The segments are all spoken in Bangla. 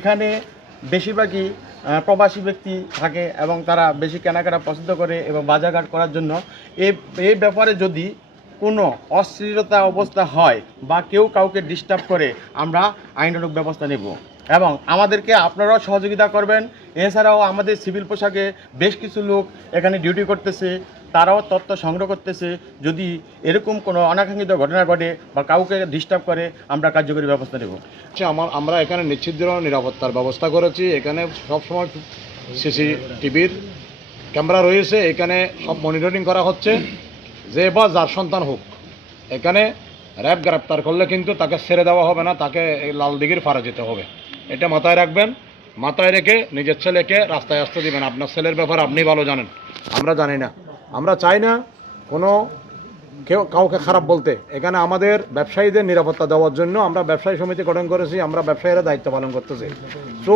এখানে বেশিরভাগই প্রবাসী ব্যক্তি থাকে এবং তারা বেশি কেনাকাটা পছন্দ করে এবং বাজারঘাট করার জন্য এই ব্যাপারে যদি কোনো অস্থিরতা অবস্থা হয় বা কেউ কাউকে ডিস্টার্ব করে আমরা আইনানুগ ব্যবস্থা নেব এবং আমাদেরকে আপনারাও সহযোগিতা করবেন। এছাড়াও আমাদের সিভিল পোশাকে বেশ কিছু লোক এখানে ডিউটি করতেছে, তারাও তথ্য সংগ্রহ করতেছে। যদি এরকম কোনো অনাকাঙ্ক্ষিত ঘটনা ঘটে বা কাউকে ডিস্টার্ব করে আমরা কার্যকরী ব্যবস্থা নেব। আমরা এখানে নিশ্চিদ্র নিরাপত্তার ব্যবস্থা করেছি। এখানে সবসময় সিসিটিভির ক্যামেরা রয়েছে, এখানে সব মনিটরিং করা হচ্ছে। যে বা যার সন্তান হোক, এখানে র্যাব গ্রেপ্তার করলে কিন্তু তাকে ছেড়ে দেওয়া হবে না, তাকে লাল দিঘির পাড়ে যেতে হবে। এটা মাথায় রাখবেন। মাথায় রেখে নিজের ছেলেকে রাস্তায় আসতে দিবেন। আপনার ছেলের ব্যাপারে আপনি ভালো জানেন, আমরা জানি না। আমরা চাই না কোনো কাউকে খারাপ বলতে। এখানে আমাদের ব্যবসায়ীদের নিরাপত্তা দেওয়ার জন্য আমরা ব্যবসায়ী সমিতি গঠন করেছি, আমরা ব্যবসায়ীরা দায়িত্ব পালন করতেছি। সো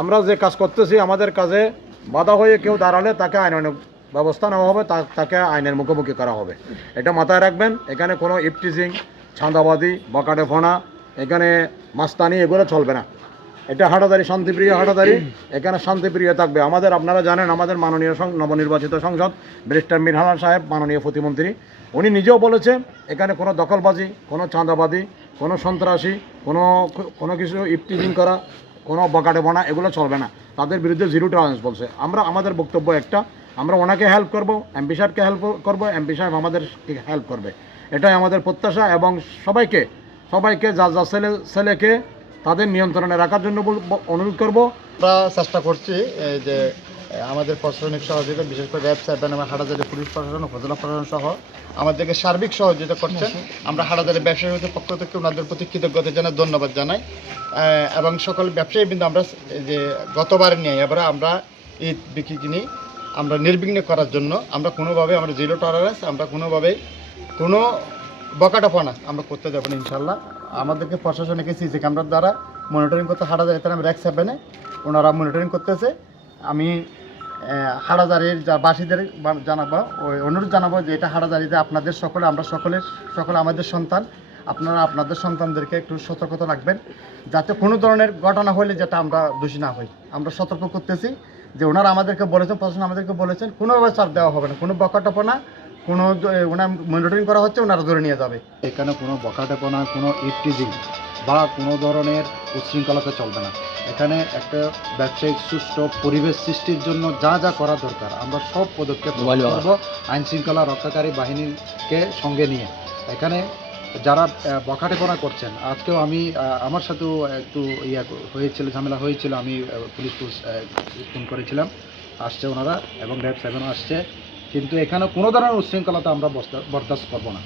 আমরা যে কাজ করতেছি, আমাদের কাজে বাধা হয়ে কেউ দাঁড়ালে তাকে আইনানুগ ব্যবস্থা নেওয়া হবে, তাকে আইনের মুখোমুখি করা হবে। এটা মাথায় রাখবেন। এখানে কোনো ইফটিজিং, ছাঁদাবাদি, বকাটেফোনা, এখানে মাস্তানি এগুলো চলবে না। এটা হাটাদারি, শান্তিপ্রিয় হাটাদারি। এখানে শান্তিপ্রিয় থাকবে। আপনারা জানেন আমাদের মাননীয় নবনির্বাচিত সংসদ ব্যারিস্টার মীর হাসান সাহেব, মাননীয় প্রতিমন্ত্রী, উনি নিজেও বলেছে এখানে কোনো দখলবাজি, কোনো চাঁদাবাদি, কোনো সন্ত্রাসী, কোনো কিছু ইফটিজিং করা, কোনো বকাটেফোনা এগুলো চলবে না। তাদের বিরুদ্ধে জিরো টলারেন্স বলছে। আমাদের বক্তব্য একটা, আমরা ওনাকে হেল্প করব, এমপি সাহেবকে হেল্প করব, এমপি সাহেব আমাদের হেল্প করবে। এটাই আমাদের প্রত্যাশা। এবং সবাইকে যা ছেলেকে তাদের নিয়ন্ত্রণে রাখার জন্য অনুরোধ করব। আমরা চেষ্টা করছি যে আমাদের প্রশাসনিক সহযোগিতা, বিশেষ করে র্যাব সাহেব এবং হাটাজারি পুলিশ প্রশাসন ও উপজেলা প্রশাসন সহ আমাদেরকে সার্বিক সহযোগিতা করছেন। আমরা হাটাজারি ব্যবসায়ীদের পক্ষ থেকে ওনাদের প্রতি কৃতজ্ঞতা জানাই, ধন্যবাদ জানাই। এবং সকল ব্যবসায়ী কিন্তু আমরা যে গতবার নিয়ে এবারে আমরা ঈদ বিক্রি কিনি আমরা নির্বিঘ্ন করার জন্য আমরা কোনোভাবে আমরা জিরো টলারেন্স, আমরা কোনোভাবেই কোনো বকাটাপনা আমরা করতে দেবো না ইনশাল্লাহ। আমাদেরকে প্রশাসনিক সিসি ক্যামেরার দ্বারা মনিটরিং করতে হাটাজারিতে আমি র্যাক সেভেনে ওনারা মনিটরিং করতেছে। আমি হাটাজারির বাসীদের জানাবো, অনুরোধ জানাবো যে এটা হাটাজারিতে আপনাদের সকলে আমাদের সন্তান, আপনারা আপনাদের সন্তানদেরকে একটু সতর্কতা রাখবেন, যাতে কোনো ধরনের ঘটনা হলে যেটা আমরা দোষী না হই। আমরা সতর্ক করতেছি যে ওনারা আমাদেরকে বলেছেন, প্রশাসন আমাদেরকে বলেছেন কোনোভাবে ছাড় দেওয়া হবে না, কোনো বকাটাপনা, কোনো ওনার মনিটরিং করা হচ্ছে, ওনারা ধরে নিয়ে যাবে। এখানে কোনো বকাটেপনা, কোনো ইফটিজিং বা কোনো ধরনের উচ্ছৃঙ্খলতা চলবে না। এখানে একটা ব্যবসায়িক সুষ্ঠু পরিবেশ সৃষ্টির জন্য যা করা দরকার আমরা সব পদক্ষেপ করব আইন শৃঙ্খলা রক্ষাকারী বাহিনীকে সঙ্গে নিয়ে। এখানে যারা বকাটেপনা করছেন, আজকেও আমার সাথেও একটু ঝামেলা হয়েছিল, আমি পুলিশ ফোন করেছিলাম, আসছে ওনারা এবং র্যাব 7 আসছে, কিন্তু এখানে কোনো ধরনের উচ্ছৃঙ্খলতা আমরা বরদাস্ত করব না।